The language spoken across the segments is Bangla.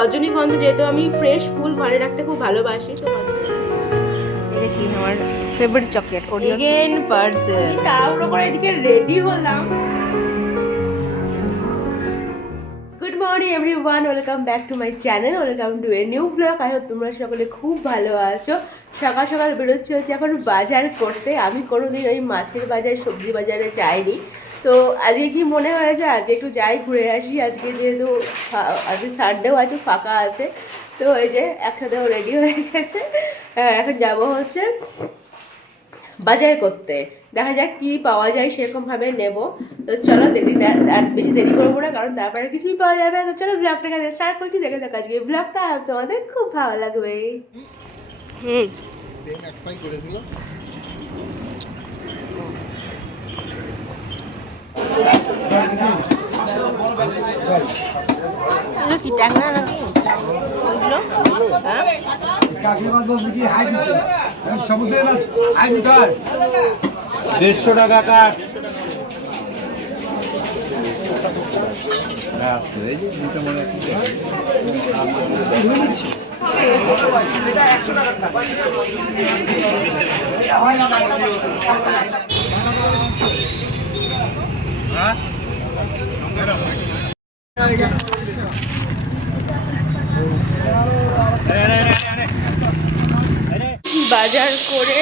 রজনীগন্ধা, যেহেতু আমি ফ্রেশ ফুল ঘরে রাখতে খুব ভালোবাসি, তো দেখেছি আমার favourite chocolate Oreo again parcel. তাড়াহুড়ো করে এদিকে রেডি হলাম। Good morning everyone, welcome back to my channel, welcome to a new blog. I hope তোমরা সকলে খুব ভালো আছো। সকাল সকাল বেরোচ্ছি হচ্ছে এখন বাজার করতে। আমি কোনোদিন ওই মাছের বাজার সবজি বাজারে যাইনি, তো আজকে কি মনে হয়েছে আজকে একটু যাই ঘুরে আসি। আজকে যেহেতু আজকে সানডেও আছে, ফাঁকা আছে, তো ওই যে একসাথেও রেডি হয়ে গেছে। এখন যাবো হচ্ছে বাজার করতে, দেখা যাক কি পাওয়া যায় সেরকমভাবে নেব। তো চলো দেরি না, আর বেশি দেরি করবো না, কারণ তারপরে কিছুই পাওয়া যাবে না। তো চলো ব্লগটা এখানে স্টার্ট করছি। দেখে থাকো আজকে ব্লগটা, তোমাদের খুব ভালো লাগবে। কি ট্যাংরা নাকি ওইগুলো? হ্যাঁ সমুদ্রের মাছ 150 টাকা কাঠ। বাজার করে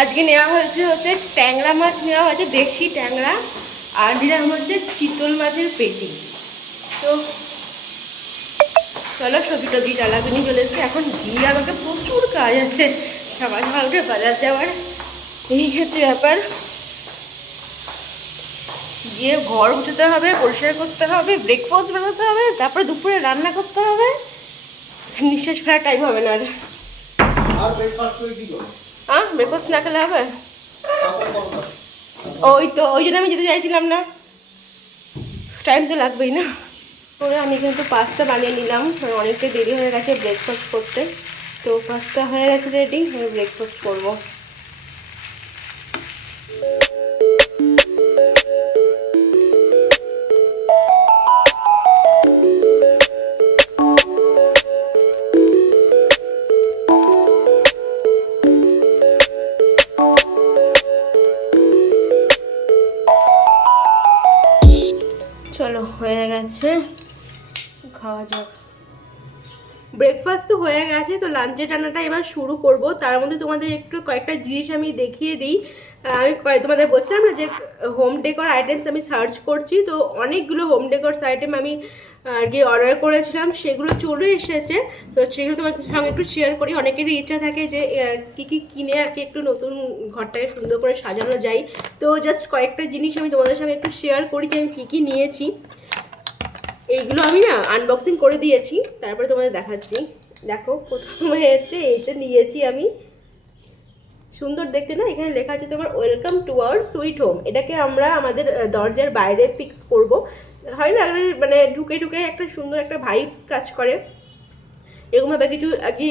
আজকে নেওয়া হয়েছে হচ্ছে ট্যাংরা মাছ, নেওয়া হয়েছে দেশি ট্যাংরা, আর নিলাম হচ্ছে চিতল মাছের পেটি। তো চলো সবজি টবজি জ্বালাগুনি চলে এসেছে। এখন গিয়ে আমাকে প্রচুর কাজ আছে, সকাল সকাল উঠে বাজার যাওয়ার, এই হচ্ছে ব্যাপার। গিয়ে ঘর উঠাতে হবে, পরিষ্কার করতে হবে, ব্রেকফাস্ট বানাতে হবে, তারপরে দুপুরে রান্না করতে হবে। নিঃশ্বাস ফেরার টাইম হবে না। আর ব্রেকফাস্ট না খেলে হবে? ওই তো ওই জন্য আমি যেতে চাইছিলাম না, টাইম তো লাগবেই না। পরে আমি কিন্তু পাস্তা বানিয়ে নিলাম, অনেকটা দেরি হয়ে গেছে ব্রেকফাস্ট করতে। তো পাস্তা হয়ে গেছে রেডি, আমি ব্রেকফাস্ট করবো। চলো হয়ে গেছে, খাওয়া যাক। ব্রেকফাস্ট তো হয়ে গেছে, তো লাঞ্চের রান্নাটা এবার শুরু করব। তার মধ্যে তোমাদের একটু কয়েকটা জিনিস আমি দেখিয়ে দিই। আমি তোমাদের বলছিলাম না যে হোম ডেকোর আইটেমস আমি সার্চ করছি, তো অনেকগুলো হোম ডেকোরস আইটেম আমি আর কি অর্ডার করেছিলাম, সেগুলো চলে এসেছে। তো সেগুলো তোমাদের সঙ্গে একটু শেয়ার করি। অনেকেরই ইচ্ছা থাকে যে কী কী কিনে আর কি একটু নতুন ঘরটাকে সুন্দর করে সাজানো যায়। তো জাস্ট কয়েকটা জিনিস আমি তোমাদের সঙ্গে একটু শেয়ার করি যে আমি কী কী নিয়েছি। এইগুলো আমি না আনবক্সিং করে দিয়েছি, তারপরে তোমাদের দেখাচ্ছি। দেখো প্রথমে হচ্ছে এটা নিয়েছি আমি, সুন্দর দেখতে না, এখানে লেখা আছে তোমার welcome to our sweet home. এটাকে আমরা আমাদের দরজার বাইরে ফিক্স করব, হয় না মানে ঢুকে ঢুকে একটা সুন্দর একটা ভাইবস কাজ করে। এরকমভাবে কিছু আর কি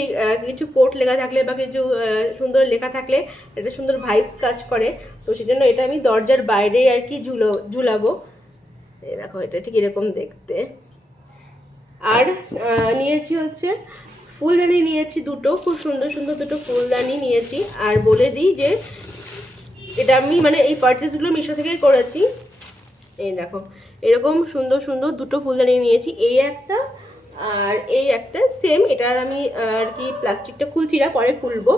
কিছু কোট লেখা থাকলে বা কিছু সুন্দর লেখা থাকলে একটা সুন্দর ভাইবস কাজ করে। তো সেই জন্য এটা আমি দরজার বাইরে আর কি ঝুলাবো। এই দেখো এটা ঠিক এরকম দেখতে। আর নিয়েছি হচ্ছে ফুলদানি, নিয়েছি দুটো, খুব সুন্দর সুন্দর দুটো ফুলদানি নিয়েছি। আর বলে দিই যে এটা আমি মানে এই পারচেসগুলো মিশো থেকেই করেছি। এই দেখো এরকম সুন্দর সুন্দর দুটো ফুলদানি নিয়েছি, এই একটা আর এই একটা সেম। এটার আমি আর কি প্লাস্টিকটা খুলছি না, পরে খুলবো।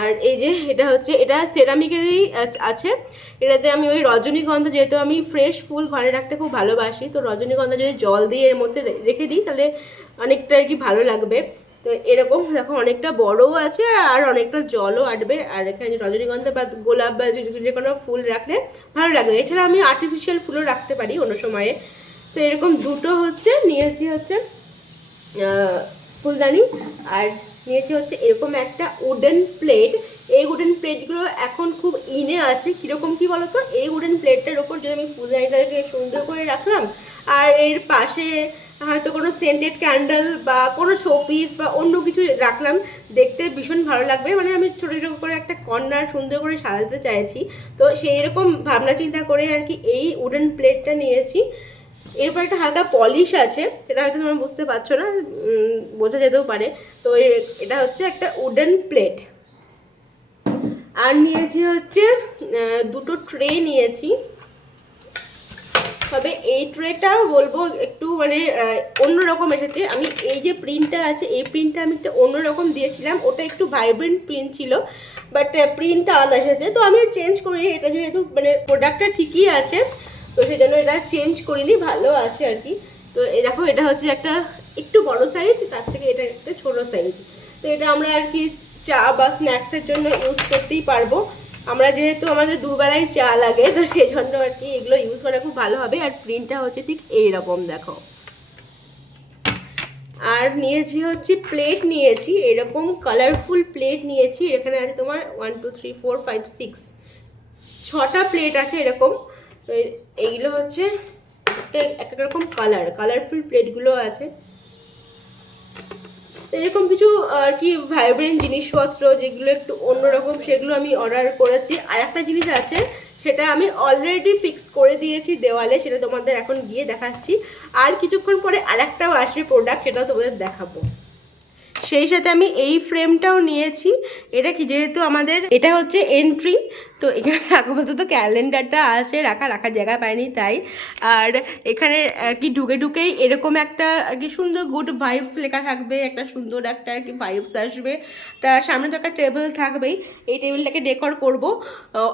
আর এই যে এটা হচ্ছে, এটা সেরামিকেরই আছে। এটাতে আমি ওই রজনীগন্ধা, যেহেতু আমি ফ্রেশ ফুল ঘরে রাখতে খুব ভালোবাসি, তো রজনীগন্ধা যদি জল দিয়ে এর মধ্যে রেখে দিই তাহলে অনেকটা আর কি ভালো লাগবে। তো এরকম দেখো অনেকটা বড়ও আছে আর অনেকটা জলও আটবে। আর এখানে রজনীগন্ধা বা গোলাপ বা যে কোনো ফুল রাখলে ভালো লাগবে। এছাড়া আমি আর্টিফিশিয়াল ফুলও রাখতে পারি অন্য সময়ে। তো এরকম দুটো হচ্ছে নিয়েছি হচ্ছে ফুলদানি। আর নিয়েছি হচ্ছে এরকম একটা উডেন প্লেট। এই উডেন প্লেটগুলো এখন খুব ইনে আছে। কীরকম কী বলো তো, এই উডেন প্লেটটার ওপর যদি আমি ফুলদানিটাকে সুন্দর করে রাখলাম, আর এর পাশে হয়তো কোনো সেন্টেড ক্যান্ডেল বা কোনো শোপিস বা অন্য কিছু রাখলাম, দেখতে ভীষণ ভালো লাগবে। মানে আমি ছোটো ছোটো করে একটা কর্নার সুন্দর করে সাজাতে চাইছি। তো সেই রকম ভাবনা চিন্তা করে আর কি এই উডেন প্লেটটা নিয়েছি। এরপর একটা হালকা পলিশ আছে, সেটা হয়তো তোমরা বুঝতে পারছো না, বোঝা যেতেও পারে। তো এটা হচ্ছে একটা উডেন প্লেট। আর নিয়েছি হচ্ছে দুটো ট্রে নিয়েছি। তবে এই ট্রেটাও বলবো একটু মানে অন্যরকম এসেছে। আমি এই যে প্রিন্টটা আছে, এই প্রিন্টটা আমি একটা অন্যরকম দিয়েছিলাম, ওটা একটু ভাইব্রেন্ট প্রিন্ট ছিল, বাট প্রিন্টটা আলাদা এসেছে। তো আমি চেঞ্জ করিনি, এটা যেহেতু মানে প্রোডাক্টটা ঠিকই আছে, তো সেই জন্য এটা চেঞ্জ করিনি, ভালো আছে আর কি। তো এই দেখো, এটা হচ্ছে একটা একটু বড় সাইজ, তার থেকে এটা একটা ছোটো সাইজ। তো এটা আমরা আর কি চা বা স্ন্যাক্সের জন্য ইউজ করতেই পারবো। আমরা যেহেতু আমাদের দুবেলায় চা লাগে, তো সেই জন্য আর কি এগুলো ইউজ করা খুব ভালো হবে। আর প্রিন্টটা হচ্ছে ঠিক এইরকম দেখো। আর নিয়েছি হচ্ছে প্লেট নিয়েছি, এরকম কালারফুল প্লেট নিয়েছি। এখানে আছে তোমার 1 2 3 4 5 6 6টা প্লেট আছে এরকম। তো এইগুলো হচ্ছে একটা রকম কালারফুল প্লেটগুলো আছে। এরকম কিছু আর কি ভাইব্রেন্ট জিনিসপত্র যেগুলো একটু অন্যরকম, সেগুলো আমি অর্ডার করেছি। আর একটা জিনিস আছে, সেটা আমি অলরেডি ফিক্স করে দিয়েছি দেওয়ালে, সেটা তোমাদের এখন গিয়ে দেখাচ্ছি। আর কিছুক্ষণ পরে আরেকটাও আসবে প্রোডাক্ট, সেটাও তোমাদের দেখাবো। সেই সাথে আমি এই ফ্রেমটাও নিয়েছি। এটা কি, যেহেতু আমাদের এটা হচ্ছে এন্ট্রি, তো এখানে আপাতত ক্যালেন্ডারটা আছে, রাখার জায়গা পাইনি তাই। আর এখানে আর কি ঢুকেই এরকম একটা আর কি সুন্দর গুড ভাইবস লেখা থাকবে, একটা সুন্দর একটা আর কি ভাইবস আসবে। তার সামনে তো একটা টেবিল থাকবেই, এই টেবিলটাকে ডেকোর করবো।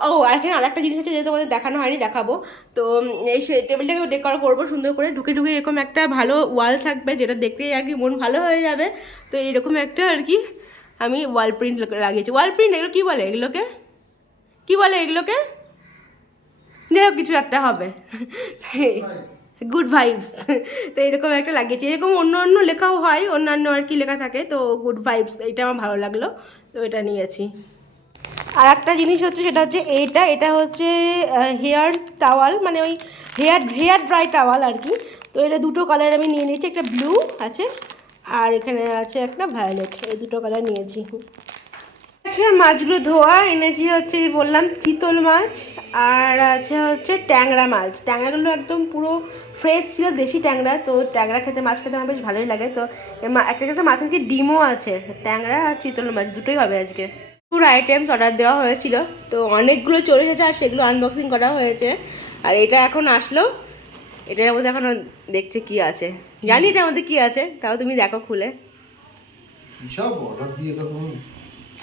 ও আর এখানে আরেকটা জিনিস আছে যেটা তোমাদের দেখানো হয়নি, দেখাবো। তো এই টেবিলটাকে ডেকোর করবো সুন্দর করে, ঢুকে এরকম একটা ভালো ওয়াল থাকবে, যেটা দেখতেই আর কি মন ভালো হয়ে যাবে। তো এরকম একটা আর কি আমি ওয়াল প্রিন্ট লাগিয়েছি। ওয়াল প্রিন্ট এগুলো কী বলে, এগুলোকে কী বলে, এগুলোকে যাই হোক কিছু একটা হবে, গুড ভাইবস। তো এরকম একটা লাগিয়েছি। এরকম অন্য লেখাও হয়, অন্যান্য আর কি লেখা থাকে, তো গুড ভাইবস এটা আমার ভালো লাগলো, তো এটা নিয়েছি। আর একটা জিনিস হচ্ছে, সেটা হচ্ছে এটা হচ্ছে হেয়ার টাওয়াল, মানে ওই হেয়ার ড্রাই টাওয়াল আর কি। তো এটা দুটো কালার আমি নিয়ে নিয়েছি, একটা ব্লু আছে আর এখানে আছে একটা ভায়োলেট, এই দুটো কালার নিয়েছি। আচ্ছা, মাছগুলো ধোয়া এনেছি হচ্ছে বললাম চিতল মাছ, আর আছে হচ্ছে ট্যাংরা মাছ। ট্যাংরাগুলো একদম পুরো ফ্রেশ ছিল, দেশি ট্যাংরা। তো ট্যাংরা মাছ খেতে আমার বেশ ভালোই লাগে। তো একটা মাছ আজকে ডিমও আছে, ট্যাংরা আর চিতল মাছ দুটোই হবে আজকে। পুরো আইটেমস অর্ডার দেওয়া হয়েছিল, তো অনেকগুলো চলে এসেছে আর সেগুলো আনবক্সিং করা হয়েছে। আর এটা এখন আসলো, এটার মধ্যে এখন দেখছে কি আছে, জানি এটার মধ্যে কি আছে, তাও তুমি দেখো খুলে।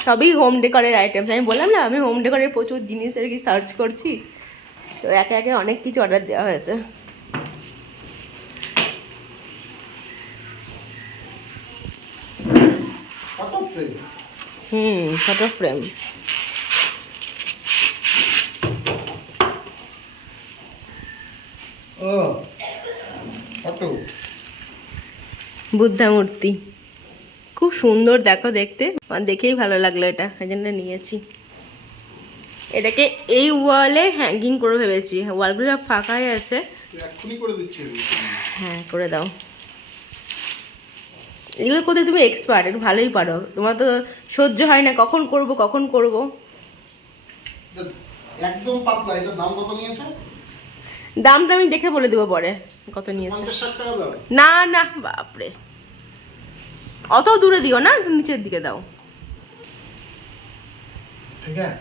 সবই হোম ডেকোরের আইটেমস। আমি বললাম না, আমি হোম ডেকোরের প্রচুর জিনিস আর কি সার্চ করছি, তো একে একে অনেক কিছু অর্ডার দেওয়া হয়েছে। Photo frame. বুদ্ধা মূর্তি খুব সুন্দর, দেখো দেখতে, আমার দেখেই ভালো লাগলো, এটা এই জন্য নিয়েছি। এটাকে এই ওয়ালে হ্যাঙ্গিং করে ভেবেছি, ওয়ালগুলো সব ফাঁকাই আছে। হ্যাঁ, করে দাও। এগুলো করতে তুমি এক্সপার্ট, একটু ভালোই পারো, তোমার তো সহ্য হয় না কখন করব। একদম পাতলা, এটার দাম কত নিয়েছে? দামটা আমি দেখে বলে দেবো পরে কত নিয়েছে। 50-60 টাকা দাও। না বাপরে, অত দূরে দিও না, একটু নিচের দিকে দাও। ঠিক আছে,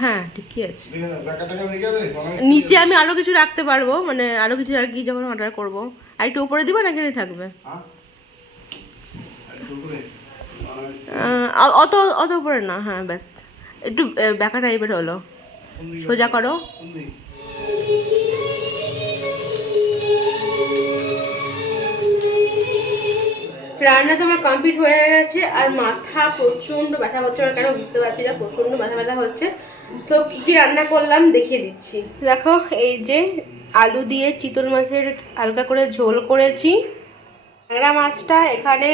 হ্যাঁ ঠিকই আছে। নিচে নিচে আমি আরো কিছু রাখতে পারবো, মানে আরো কিছু আর কি যখন অর্ডার করবো। আর একটু উপরে দিবা না, এখানে থাকবে? অত উপরে না, হ্যাঁ ব্যাস একটু ব্যাকা টাইপের হলো, সোজা করো। রান্না তো আমার কমপ্লিট হয়ে গেছে, আর মাথা প্রচণ্ড ব্যথা করছে, আর কেন বুঝতে পারছি না, প্রচণ্ড ব্যথা হচ্ছে। তো কী রান্না করলাম দেখিয়ে দিচ্ছি। দেখো, এই যে আলু দিয়ে চিতল মাছের হালকা করে ঝোল করেছি। ট্যাংরা মাছটা এখানে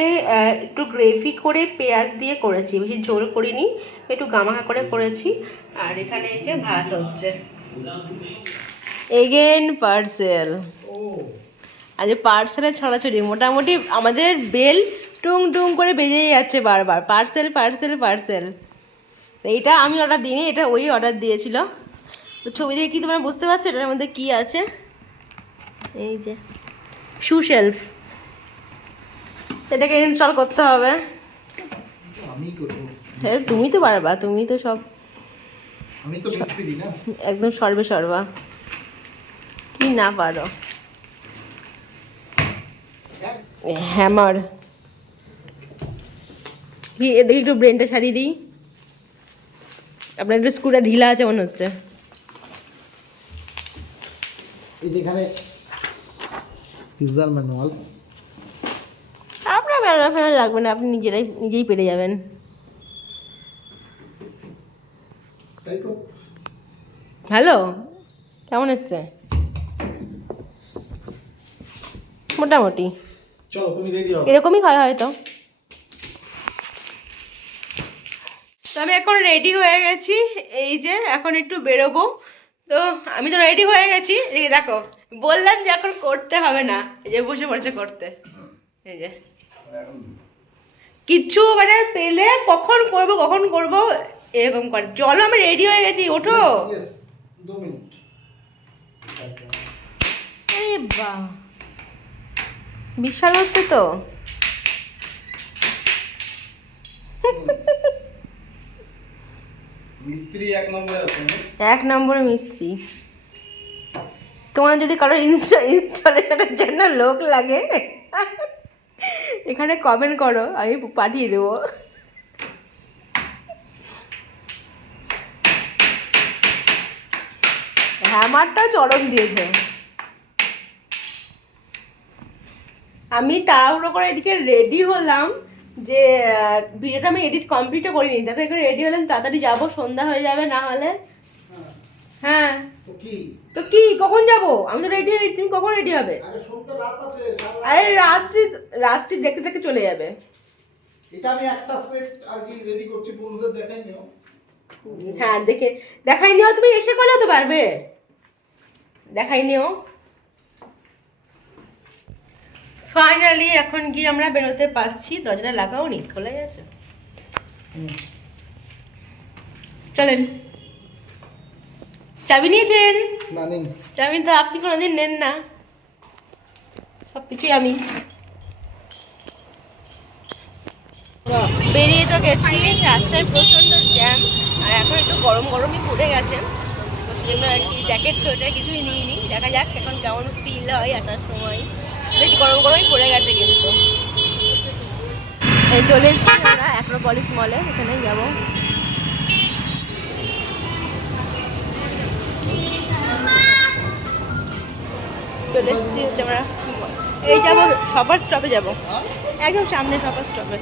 একটু গ্রেভি করে পেঁয়াজ দিয়ে করেছি, বেশি ঝোল করিনি, একটু গামাখা করে করেছি। আর এখানে এই যে ভাত হচ্ছে, এগেন পার্সেল। আজ পার্সেলের ছড়াছড়ি, মোটামুটি আমাদের বেল টুং টুং করে বেজেই যাচ্ছে বারবার, পার্সেল। এইটা আমি অর্ডার দিইনি, এটা ওই অর্ডার দিয়েছিল। তো ছবি দেখে কি তোমরা বুঝতে পারছো এটার মধ্যে কি আছে? এই যে শু শেলফ, এটাকে ইনস্টল করতে হবে। আমি করবো, হ্যাঁ তুমি তো পারবা, তুমি তো সব আমি তো মিস্ত্রি না। একদম সর্বে সর্বা, কি না পারো। হ্যামার, কি দেখি একটু ব্রেনটা সারিয়ে দিই। আপনার একটু স্ক্রুটা ঢিলা আছে মনে হচ্ছে। এই যেখানে ইউজার ম্যানুয়াল, আপনার মেলা ফেলা লাগবে না, আপনি নিজেই পেরে যাবেন। তাই তো। হ্যালো, কেমন এসছে? মোটামুটি চলো তুমি রেডি হও। এরকমই হয় হয়তো। তো আমি এখন রেডি হয়ে গেছি, এই যে এখন একটু বেরোবো। তো আমি তো রেডি হয়ে গেছি, এই যে দেখো বললাম যে এখন করতে হবে না, এই যে বসে পড়ছে করতে। এই যে কিচ্ছু মানে পেলে কখন করব এরকম করে। চলো আমি রেডি হয়ে গেছি, ওঠো। Yes, 2 minute. এই বাহ, বিশাল হচ্ছে তো। মিস্ত্রি 1 নম্বরে আছে না? 1 নম্বরে মিস্ত্রি। তোমার যদি কারোর ইনস্টলেশনের জন্য লোক লাগে এখানে কমেন্ট করো, আমি পাঠিয়ে দেবো। হ্যামারটা চরম দিয়েছে। আমি তাড়াহুড়ো করে এদিকে রেডি হলাম, যে ভিডিওটা আমি এডিট কমপ্লিটও করিনি, তাতে রেডি হলাম তাড়াতাড়ি যাবো, সন্ধ্যা হয়ে যাবে না হলে। হ্যাঁ তো কি? তো কি কখন যাব? আমি তো রেডি হয়ে, তুমি কখন রেডি হবে? আরে সন্ধ্যা রাত আছে, সারা আরে রাত্রি দেখতে দেখতে চলে যাবে। এটা আমি একটা সেট আর কি রেডি করছি, বন্ধুদের দেখাই নিও। হ্যাঁ দেখাই নিও, তুমি এসে করলেও তো পারবে, দেখাই নিও। ফাইনালি এখন গিয়ে আমরা বেরোতে পারছি। দরজাটা লাগাও নি, খোলাই আছে। চলেন। চাবি নিয়েছেন? না নিন। চাবি তো আপনি কোনোদিন নেন না, সব কিছুই আমি। বেরিয়ে তো গেছি, রাস্তায় প্রচণ্ড জ্যাম, আর এখন একটু গরমই পড়ে গেছে, তো সেই জন্য আর কি জ্যাকেট সোয়েটার কিছুই নিইনি। দেখা যাক এখন কেমন ফিল হয় আসার সময়। বেশ গরমই পড়ে গেছে কিন্তু। এই চলে এসেছি আমরা অ্যাক্রোপলিস মলে, এখানে যাবো। চলে এসেছি হচ্ছে আমরা, এই যাবো শপার স্টপে যাবো, একদম সামনে শপার স্টপে।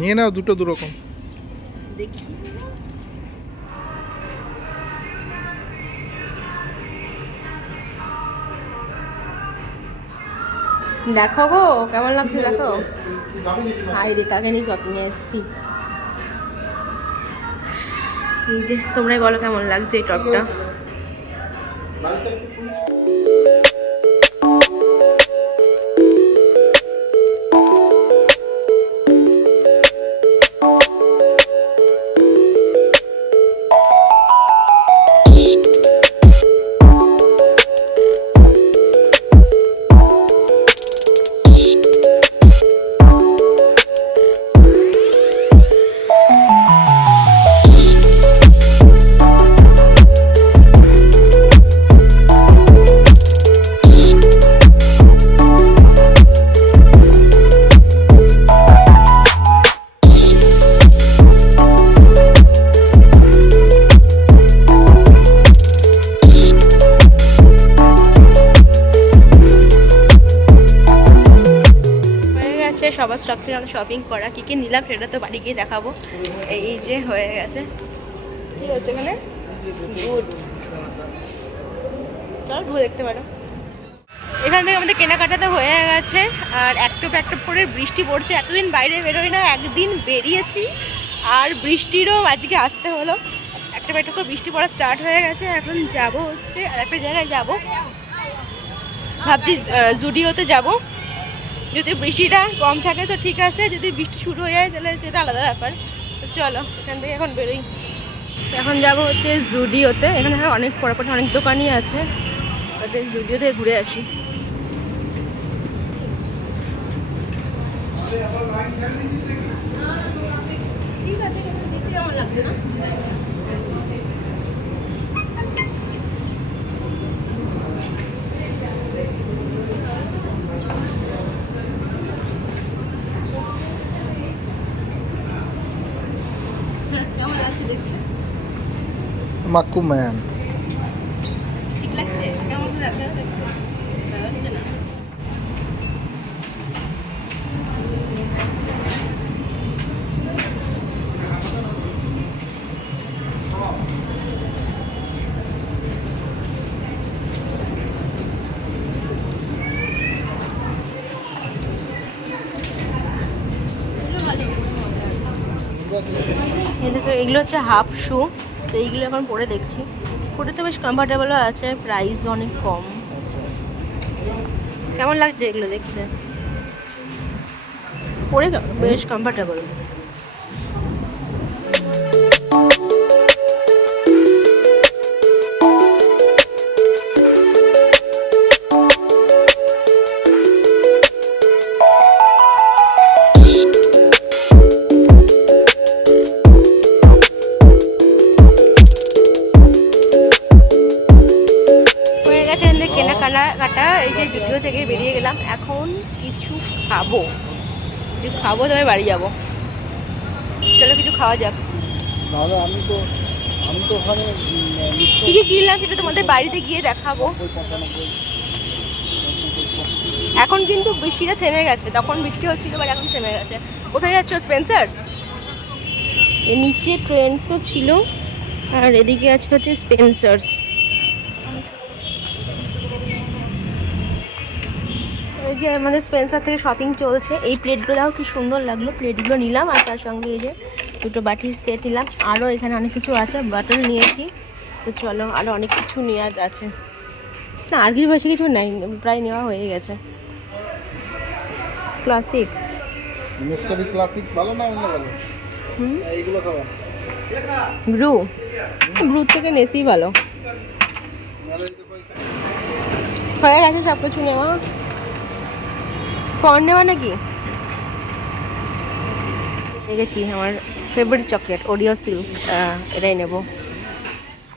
নিয়ে নাও দুটো দুরকম। দেখি দেখো গো কেমন লাগছে, দেখো। হাই রে, কাকে নিয়ে শপিংয়ে এসেছি। এই যে তোমরাই বলো কেমন লাগছে এই টপটা। সবার স্টক থেকে আমাদের শপিং করা, কী কী নিলাম সেটা তো বাড়ি গিয়ে দেখাবো। এই যে হয়ে গেছে, কী হচ্ছে এখানে গুড, চল ঘুরে দেখতে পারো। এখান থেকে আমাদের কেনাকাটা হয়ে গেছে, আর একটু করে বৃষ্টি পড়ছে। এতদিন বাইরে বেরোই না, একদিন বেরিয়েছি আর বৃষ্টিরও আজকে আসতে হলো। একটু একটু করে বৃষ্টি পড়া স্টার্ট হয়ে গেছে। এখন যাব হচ্ছে আর একটা জায়গায় যাব, ভাবছি জুডিওতে যাব। যদি বৃষ্টিটা কম থাকে তো ঠিক আছে, যদি বৃষ্টি শুরু হয়ে যায় তাহলে সেটা আলাদা ব্যাপার। তো চলো এখান থেকে এখন বেরোই। এখন যাব হচ্ছে জুডিওতে। এখানে অনেক পরপর অনেক দোকানই আছে, ওদের জুডিও থেকে ঘুরে আসি। ঠিক আছে, দেখতে কেমন লাগছে না? কেমন লাগছে দেখতে? মাকুম্যান ঠিক লাগছে? কেমন লাগছে দেখতে? ভালো লাগছে না? এদিকে এগুলো হচ্ছে হাফ শু, তো এইগুলো এখন পরে দেখছি। পরে তো বেশ কমফর্টেবলও আছে, প্রাইস অনেক কম। কেমন লাগছে এগুলো দেখতে? পরে বেশ কমফর্টেবল। কেনাকাটা এই যে জুডিও থেকে বেরিয়ে গেলাম, এখন কিছু খাবো, তবে বাড়ি যাবো। চলো কিছু খাওয়া যাক। দাদা আমি তো ওখানে কি কি কিনলাম সেটা তোমাদের বাড়িতে গিয়ে দেখাবো। এখন কিন্তু বৃষ্টিটা থেমে গেছে, তখন বৃষ্টি হচ্ছিল বাট এখন থেমে গেছে। কোথায় যাচ্ছ? স্পেন্সার। এর নিচে ট্রেন্ডসও ছিল আর এদিকে আছে হচ্ছে স্পেন্সার্স। এই যে আমাদের স্পেন্সার থেকে শপিং চলছে। এই প্লেটগুলো দাও, কি সুন্দর লাগলো। প্লেটগুলো নিলাম আর তার সঙ্গে এই যে দুটো বাটির সেট নিলাম। আরও এখানে অনেক কিছু আছে, বাটল নিয়েছি। তো চলো আরও অনেক কিছু নেওয়ার আছে। না আর কিছু বেশি কিছু নেই, প্রায় নেওয়া হয়ে গেছে। ক্লাসিক নেস্কাফে ক্লাসিক ভালো না অন্য ভালো? এইগুলো খাওয়া ব্রু থেকে নেসি ভালো। হয়ে গেছে সব কিছু নেওয়া। কর্ন নেওয়া নাকি? দেখেছি আমার ফেভারিট চকলেট ওরিও সিল্ক, এটাই নেব।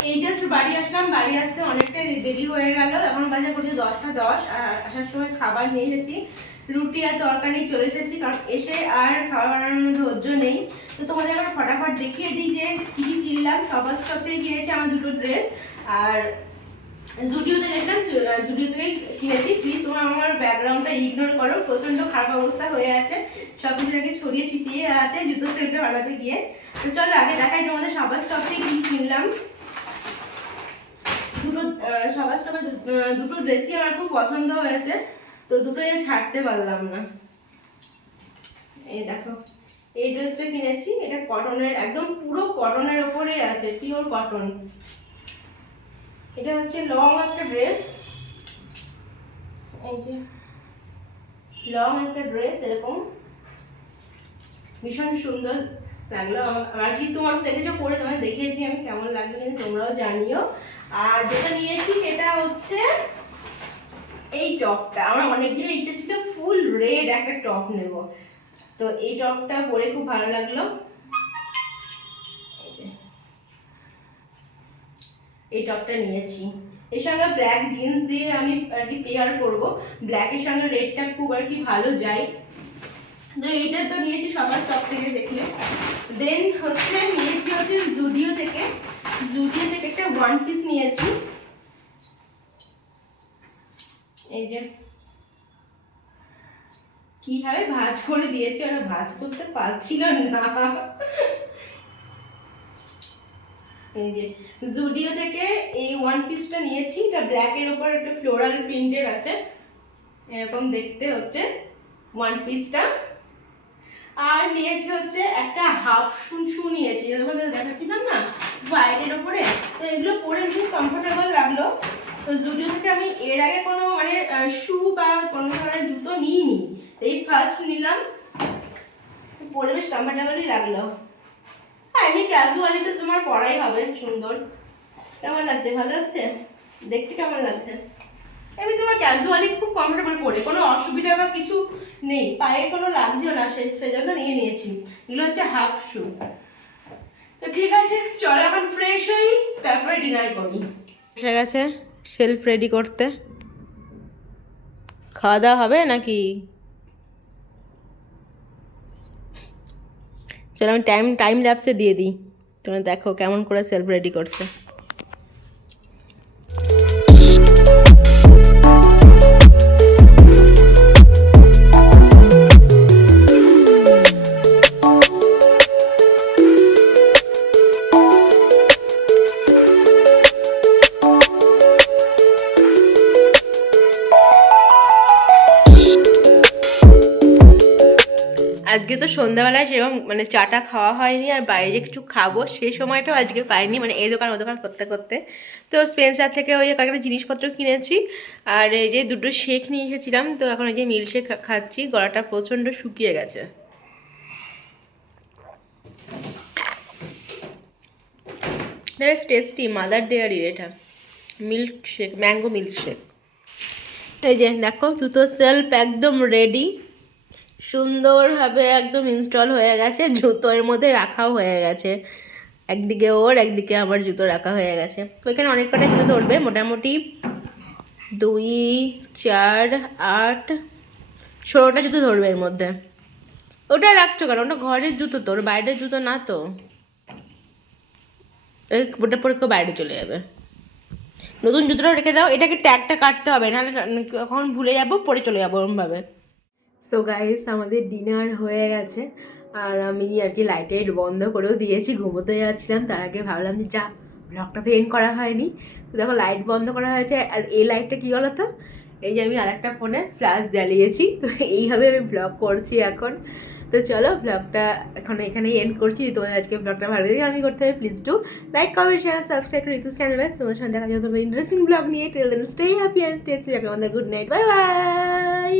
এই জাস্ট বাড়ি আসলাম, বাড়ি আসতে অনেকটা দেরি হয়ে গেল। এখন বাজে করছে 10টা 10। আসার সময় খাবার নিয়ে এসেছি, রুটি আর তরকারি চলে এসেছি, কারণ এসে আর খাবার বানানোর ধৈর্য নেই। তো তোমাদের আমরা ফটাফট দেখিয়ে দিই যে কী কী কিনলাম। সবার স্টক থেকে কিনেছি আমার দুটো ড্রেস, আর জুডিওতে গেছিলাম, জুডিও থেকেই কিনেছি। প্লিজ তোমরা আমার ব্যাকগ্রাউন্ডটা ইগনোর করো, প্রচণ্ড খারাপ অবস্থা হয়ে আছে, সব কিছুটাকে ছড়িয়ে ছিটিয়ে আছে জুতো সেটটা বানাতে গিয়ে। তো চলো আগে দেখাই তোমাদের সবার স্টক থেকে কী কিনলাম। সবার স্টকে দুটো ড্রেসই আমার খুব পছন্দ হয়েছে, তো দুটোই ছাড়তে পারলাম না। এই দেখো, এই ড্রেসটা কিনেছি, এটা কটনের, একদম পুরো কটনের ওপরে আছে, পিওর কটন। এটা হচ্ছে লং একটা ড্রেস, এই যে লং একটা ড্রেস, এরকম ভীষণ সুন্দর লাগলো আমার। কি তোমার দেখেছো পরে, তোমাদের দেখিয়েছি আমি, কেমন লাগলো কিন্তু তোমরাও জানিও। আর যেটা নিয়েছি সেটা হচ্ছে এই টপটা। আমার অনেকদিনের ইচ্ছে ছিল ফুল রেড একটা টপ নেব, তো এই টপটা পরে খুব ভালো লাগলো। এই টপটা নিয়েছি, এর সঙ্গে ব্ল্যাক জিন্স দিয়ে আমি আর কি পেয়ার করবো। ব্ল্যাকের সঙ্গে রেডটা খুব আর কি ভালো যায়। তো এইটা তো নিয়েছি সবার টপ থেকে দেখলে। দেন হচ্ছে নিয়েছি হচ্ছে জুডিও থেকে একটা ওয়ান পিস নিয়েছি। এই যে কিভাবে ভাঁজ করে দিয়েছে, ওরা ভাঁজ করতে পারছিল না। এই যে জুডিও থেকে এই ওয়ান পিসটা নিয়েছি, এটা ব্ল্যাকের উপর একটা ফ্লোরাল প্রিন্টের আছে, এরকম দেখতে হচ্ছে ওয়ান পিসটা। আর নিয়েছি হচ্ছে একটা হাফ শু নিয়েছি, যখন দেখাচ্ছিলাম না হোয়াইটের ওপরে। তো এগুলো পরে খুব কমফোর্টেবল লাগলো। তো জুডিও থেকে আমি এর আগে কোনো মানে শু বা কোনো ধরনের জুতো নিইনি, এই ফার্স্ট নিলাম, পরে বেশ কমফোর্টেবলই লাগলো। হ্যাঁ এমনি ক্যাজুয়ালি তো তোমার পরাই হবে সুন্দর। কেমন লাগছে? ভালো লাগছে দেখতে? কেমন লাগছে? এমনি তোমার ক্যাজুয়ালি খুব কমফোর্টেবল পরে, কোনো অসুবিধা বা কিছু নেই, পায়ে কোনো লাগছেও না, সেজন্য নিয়ে নিয়েছি। এগুলো হচ্ছে হাফ শু। তো ঠিক আছে চলো এখন ফ্রেশ হই, তারপরে ডিনার করি। এসে গেছে শেলফ রেডি করতে। খাওয়া দাওয়া হবে নাকি? চলো আমি টাইম ল্যাপসে দিয়ে দিই, তোমরা দেখো কেমন করে সেলফ রেডি করছে। আজকে তো সন্ধ্যাবেলায় সেরকম মানে চাটা খাওয়া হয়নি, আর বাইরে যে কিছু খাবো সেই সময়টাও আজকে পাইনি, মানে এই দোকান ও দোকান করতে করতে। তো স্পেন্সার থেকে ওই কয়েকটা জিনিসপত্র কিনেছি, আর এই যে দুটো শেক নিয়ে এসেছিলাম। তো এখন এই যে মিল্ক শেক খাচ্ছি, গলাটা প্রচণ্ড শুকিয়ে গেছে। বেশ টেস্টি, মাদার ডেয়ারির এটা milk shake, mango milk shake. এই যে দেখো জুতো সেলফ একদম রেডি, সুন্দরভাবে একদম ইনস্টল হয়ে গেছে, জুতোর মধ্যে রাখাও হয়ে গেছে। একদিকে ওর, একদিকে আমার জুতো রাখা হয়ে গেছে। তো এখানে অনেক কটা জুতো ধরবে, মোটামুটি 2, 4, 8, 16টা জুতো ধরবে এর মধ্যে। ওটা রাখছো কেন? ওটা ঘরের জুতো, তোর বাইরের জুতো না তো। ওটা পরে কেউ বাইরে চলে যাবে। নতুন জুতোটা রেখে দাও, এটাকে ট্যাগটা কাটতে হবে, নাহলে কখন ভুলে যাবো, পরে চলে যাবো ওরমভাবে। সো গাইস আমাদের ডিনার হয়ে গেছে, আর আমি আর কি লাইট বন্ধ করেও দিয়েছি, ঘুমোতে যাচ্ছিলাম। তার আগে ভাবলাম যে যা, ব্লগটা তো এন্ড করা হয়নি। তো দেখো লাইট বন্ধ করা হয়েছে, আর এই লাইটটা কী বলো তো, এই যে আমি আরেকটা ফোনে ফ্ল্যাশ জ্বালিয়েছি। তো এইভাবে আমি ব্লগ করছি এখন। তো চলো ব্লগটা এখন এখানেই এন্ড করছি। তোমাদের আজকে ব্লগটা ভালো লাগে আমি করতে হবে, please do like, comment, share, subscribe to Ritu's channel. তোমাদের সঙ্গে দেখা যাবে তোমাদের ইন্টারেস্টিং ব্লগ নিয়ে। Till then stay happy and stay safe. Good night, bye by.